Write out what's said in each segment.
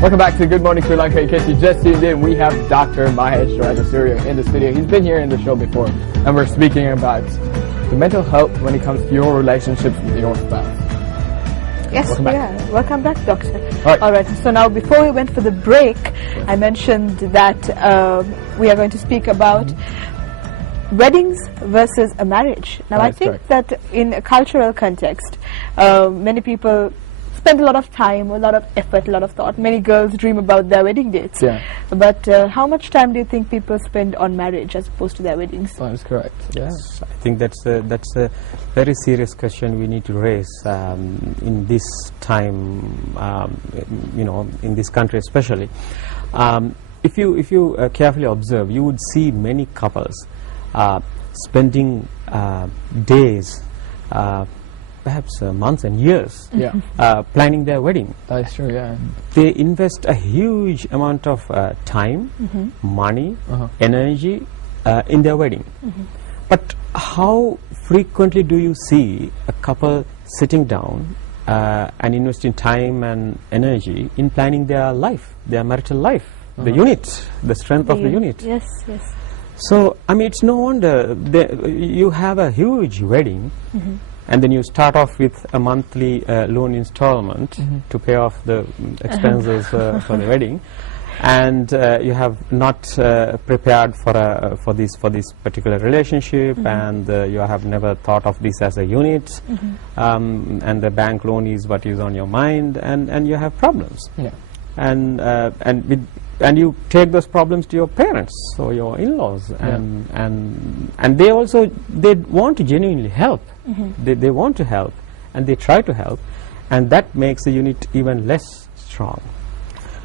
Welcome back to Good Morning Sri Lanka. In case you just tuned in, we have Dr. Mahesh Rajasuriya in the studio. He's been here in the show before, and we're speaking about the mental health when it comes to your relationships with your spouse. Yes, Welcome back. yeah. Welcome back, Doctor. All right. So now, before we went for the break, I mentioned that we are going to speak about weddings versus a marriage. Now, I That's think correct. that in a cultural context, many people spend a lot of time, a lot of effort, a lot of thought. Many girls dream about their wedding dates. Yeah. But how much time do you think people spend on marriage as opposed to their weddings? That is correct. Yeah. I think that's a very serious question we need to raise in this time, in this country especially. If you carefully observe, you would see many couples spending days, perhaps months and years, Yeah. planning their wedding. That is true. Yeah. They invest a huge amount of time, money, energy in their wedding. But how frequently do you see a couple sitting down and investing time and energy in planning their life, their marital life, the unit, the strength of the unit? Yes, yes. So, I mean, it's no wonder you have a huge wedding, and then you start off with a monthly loan installment to pay off the expenses for the wedding, and you have not prepared for this particular relationship, and you have never thought of this as a unit, and the bank loan is what is on your mind, and you have problems. Yeah. And you take those problems to your parents or your in-laws, and they want to genuinely help. They want to help, and they try to help, and that makes the unit even less strong.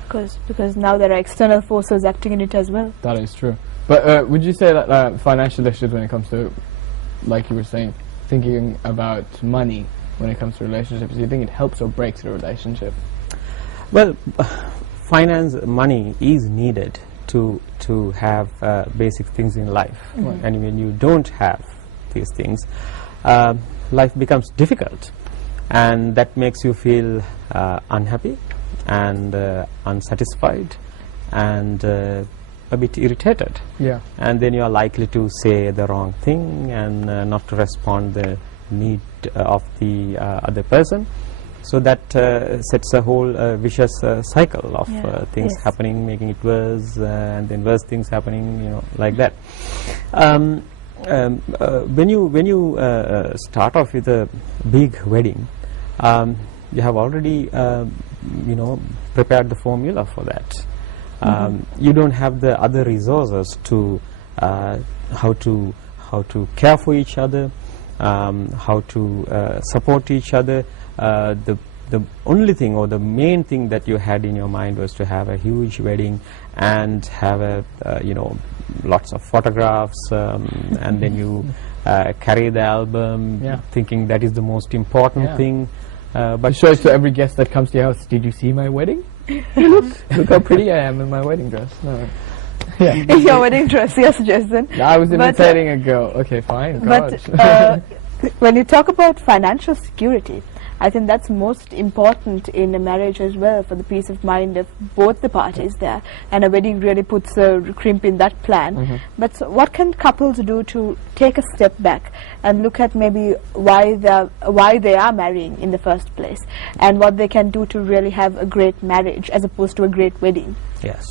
Because now there are external forces acting in it as well. That is true. But would you say that financial issues when it comes to, like you were saying, thinking about money when it comes to relationships, do you think it helps or breaks the relationship? Well, money is needed to have basic things in life, and when you don't have these things, life becomes difficult, and that makes you feel unhappy and unsatisfied and a bit irritated. Yeah. And then you are likely to say the wrong thing and not to respond the need of the other person. So that sets a whole vicious cycle of things happening, making it worse, and then worse things happening, like that. When you start off with a big wedding, you have already prepared the formula for that. You don't have the other resources to how to care for each other, how to support each other. The only thing or the main thing that you had in your mind was to have a huge wedding and have lots of photographs, and then you carry the album, thinking that is the most important thing. But show it to every guest that comes to your house. Did you see my wedding? Look how pretty I am in my wedding dress. No. Yeah. In your wedding dress, yes, Jason. I was imitating a girl. Okay, fine. But when you talk about financial security, I think that's most important in a marriage as well, for the peace of mind of both the parties there, and a wedding really puts a crimp in that plan. But so what can couples do to take a step back and look at maybe why they are marrying in the first place, and what they can do to really have a great marriage as opposed to a great wedding? Yes.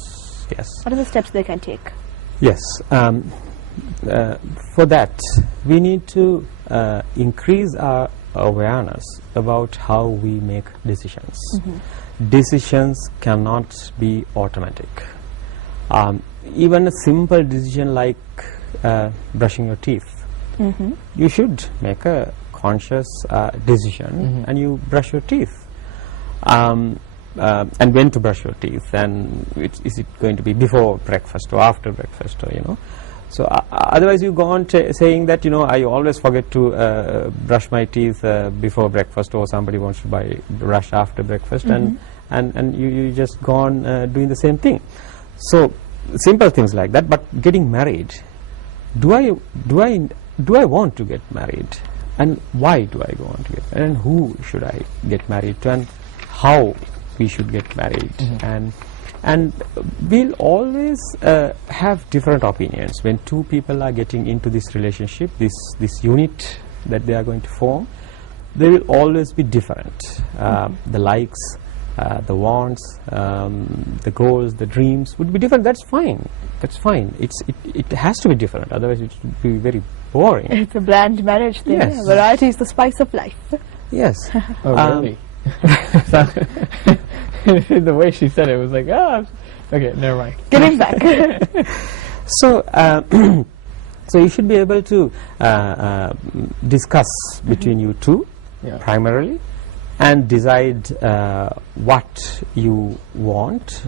What are the steps they can take? Yes. For that, we need to increase our awareness about how we make decisions. Decisions cannot be automatic. Even a simple decision like brushing your teeth, you should make a conscious decision, and you brush your teeth. And when to brush your teeth, and is it going to be before breakfast or after breakfast, or so otherwise you go on saying that I always forget to brush my teeth before breakfast, or somebody wants to brush after breakfast, and you just go on doing the same thing. So simple things like that. But getting married, do I want to get married, and why do I want to get married, and who should I get married to, and how we should get married, and we'll always have different opinions when two people are getting into this relationship, this unit that they are going to form. They will always be different. The likes, the wants, the goals, the dreams would be different. That's fine. That's fine. It has to be different. Otherwise, it would be very boring. It's a bland marriage thing. Yes. Yeah. Variety is the spice of life. Yes. Oh, really? The way she said it was like, oh, okay, never mind. Getting back. So, so you should be able to discuss between you two, Yeah. primarily, and decide what you want,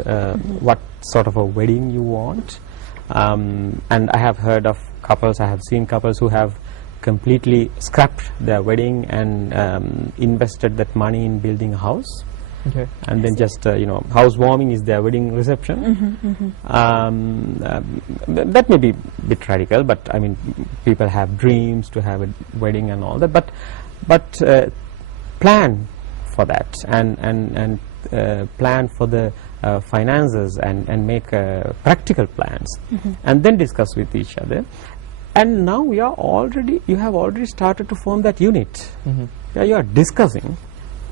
what sort of a wedding you want. And I have heard of couples, I have seen couples who have completely scrapped their wedding and invested that money in building a house. Okay. And then just housewarming is their wedding reception. That may be a bit radical, but I mean, people have dreams to have a wedding and all that. But plan for that, and plan for the finances, and make practical plans, and then discuss with each other. And now you have already started to form that unit. Yeah, you are discussing.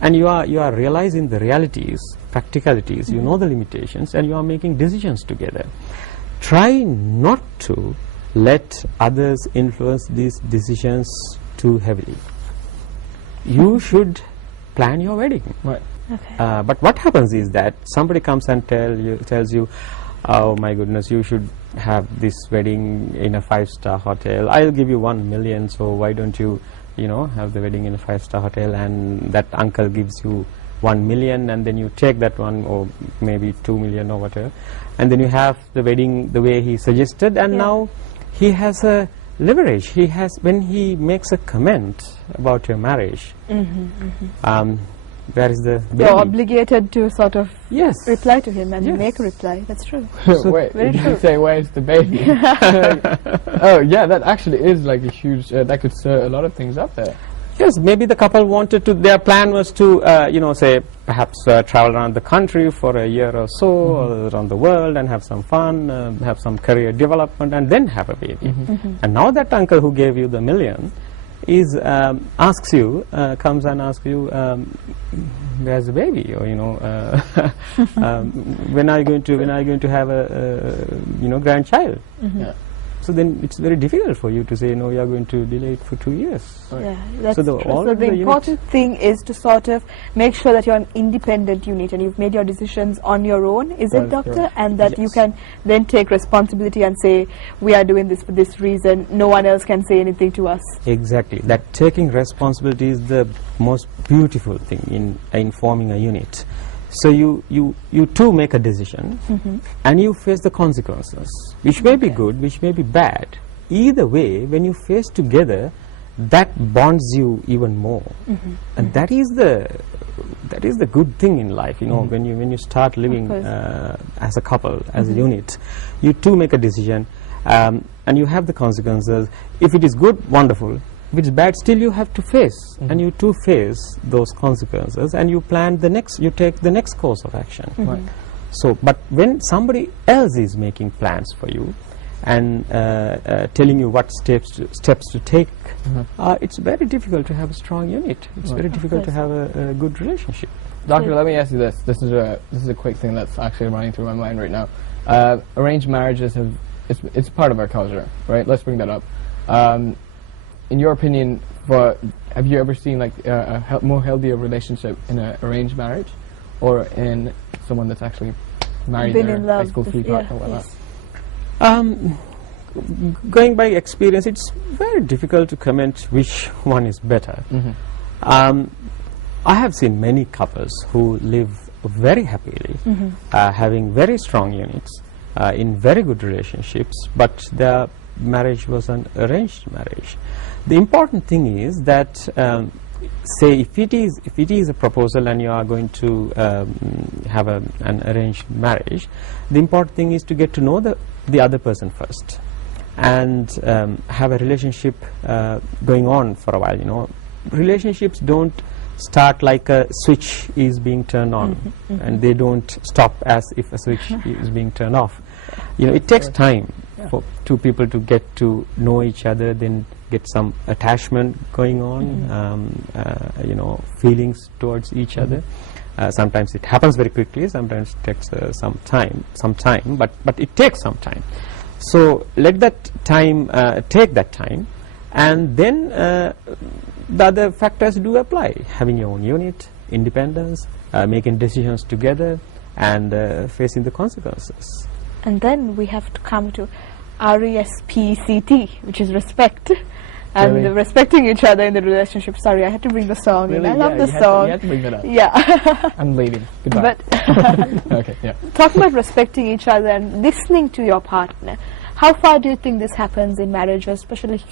And you are realizing the realities, practicalities, you know the limitations, and you are making decisions together. Try not to let others influence these decisions too heavily. You should plan your wedding. Right. Okay. But what happens is that somebody comes and tells you, oh my goodness, you should have this wedding in a 5-star hotel. I'll give you 1 million, so why don't you have the wedding in a 5-star hotel? And that uncle gives you 1 million, and then you take that one, or maybe 2 million or whatever, and then you have the wedding the way he suggested, and now he has a leverage. He has, when he makes a comment about your marriage, where is the baby? You're obligated to sort of Yes. reply to him and Yes. make a reply. That's true. Wait, very did true. you say where's the baby? Oh yeah, that actually is like a huge. That could stir a lot of things up there. Yes, maybe the couple wanted to, their plan was to, say, perhaps travel around the country for a year or so, or around the world, and have some fun, have some career development, and then have a baby. And now that uncle who gave you the million is comes and asks you, where's the baby, or when are you going to have a grandchild? Yeah. So then it's very difficult for you to say, no, you are going to delay it for 2 years. Yeah, that's So the- true. all So of the the important thing is to sort of make sure that you're an independent unit and you've made your decisions on your own, is That it, is Doctor? correct. And that you Yes. can then take responsibility and say, we are doing this for this reason, no one else can say anything to us. Exactly. That taking responsibility is the most beautiful thing in forming a unit. So you two make a decision, and you face the consequences, which may be good, which may be bad. Either way, when you face together, that bonds you even more, and that is the good thing in life. When you start living course. as a couple, as a unit, you two make a decision, and you have the consequences. If it is good, wonderful. If it's bad, still you have to face, and you two face those consequences, and you take the next course of action. Right. So, but when somebody else is making plans for you and telling you what steps to take, it's very difficult to have a strong unit. It's very difficult to have a good relationship. Doctor, let me ask you this. This is a quick thing that's actually running through my mind right now. Arranged marriages it's part of our culture, right? Let's bring that up. In your opinion, have you ever seen like a more healthier relationship in an arranged marriage, or in someone that's actually married Been their in high love school with- sweetheart yeah, or whatnot? yes. Going by experience, it's very difficult to comment which one is better. I have seen many couples who live very happily, having very strong units, in very good relationships, but their marriage was an arranged marriage. The important thing is that, say, if it is a proposal and you are going to have an arranged marriage, the important thing is to get to know the other person first, and have a relationship going on for a while. Relationships don't start like a switch is being turned on, and they don't stop as if a switch is being turned off. You know, it takes time for two people to get to know each other, then get some attachment going on, you know, feelings towards each other. Sometimes it happens very quickly, sometimes it takes some time, but it takes some time. So let that time take that time, and then the other factors do apply: having your own unit, independence, making decisions together, and facing the consequences. And then we have to come to RESPCT, which is respect. And Really? respecting each other in the relationship. Sorry, I had to bring the song in. I love the song. You had to bring that up. Yeah. I'm leaving. Goodbye. But Okay, yeah. talking about respecting each other and listening to your partner, how far do you think this happens in marriage, especially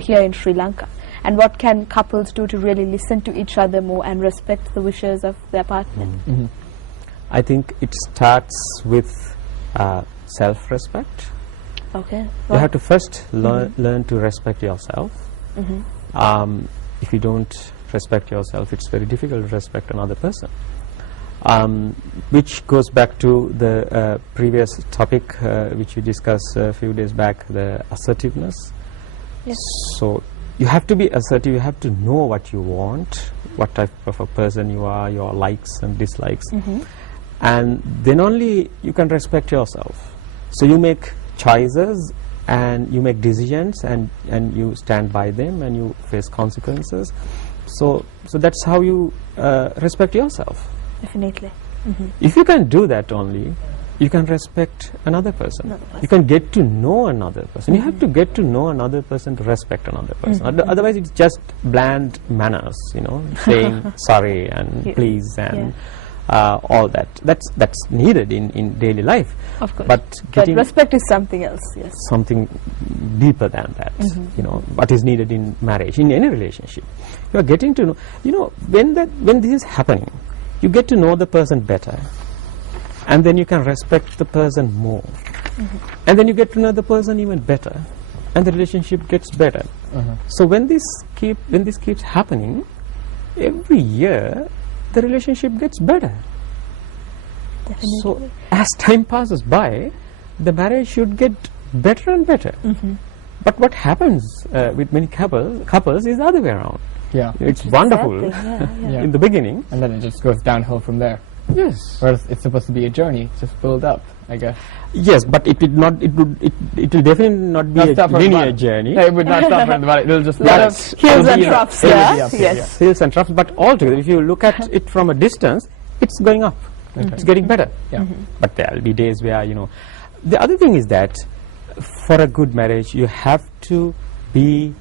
here in Sri Lanka? And what can couples do to really listen to each other more and respect the wishes of their partner? I think it starts with self-respect. Okay. You have to first learn to respect yourself. If you don't respect yourself, it's very difficult to respect another person. Which goes back to the previous topic which we discussed a few days back, the assertiveness. Yes. So you have to be assertive, you have to know what you want, what type of a person you are, your likes and dislikes, and then only you can respect yourself. So you make choices and you make decisions, and you stand by them, and you face consequences. So that's how you respect yourself. Definitely. If you can do that only, you can respect another person. You can get to know another person. You have to get to know another person to respect another person. Otherwise it's just bland manners, you know, saying sorry and please and all that. That's needed in daily life. Of course. But getting respect is something else, yes. something deeper than that, you know, what is needed in marriage, in any relationship. You are getting to know, you know, when this is happening, you get to know the person better, and then you can respect the person more, and then you get to know the person even better, and the relationship gets better. So when this keeps happening, every year the relationship gets better. Definitely. So as time passes by, the marriage should get better and better. But what happens with many couples is the other way around. Yeah. It's wonderful Yeah. in the beginning. And then it just goes downhill from there. Yes. Whereas it's supposed to be a journey, just build up, I guess. Yes, but it will not. It will definitely not be Not a stop at the linear bottom. journey. Yeah, it would not stop at the bottom. It'll just A lot of rise. hills It'll and be a- troughs, it'll yeah? be up, Yes. Hills and troughs, but altogether, if you look at it from a distance, it's going up. It's getting better. Yeah. But there will be days where, you know. The other thing is that for a good marriage, you have to be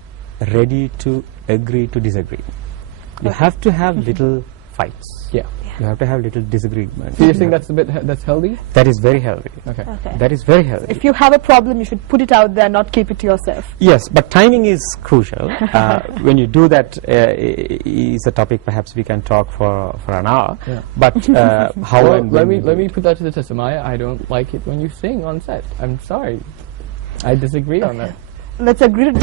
ready to agree to disagree. You have to have little fights. Yeah. You have to have little disagreements. Do you think that's healthy? That is very healthy. Okay. Okay. That is very healthy. If you have a problem, you should put it out there, not keep it to yourself. Yes, but timing is crucial. When you do that, is a topic perhaps we can talk for an hour. Yeah. But how Well, and let when me put that to the test. Amaya, I don't like it when you sing on set. I'm sorry. I disagree on that. Let's agree to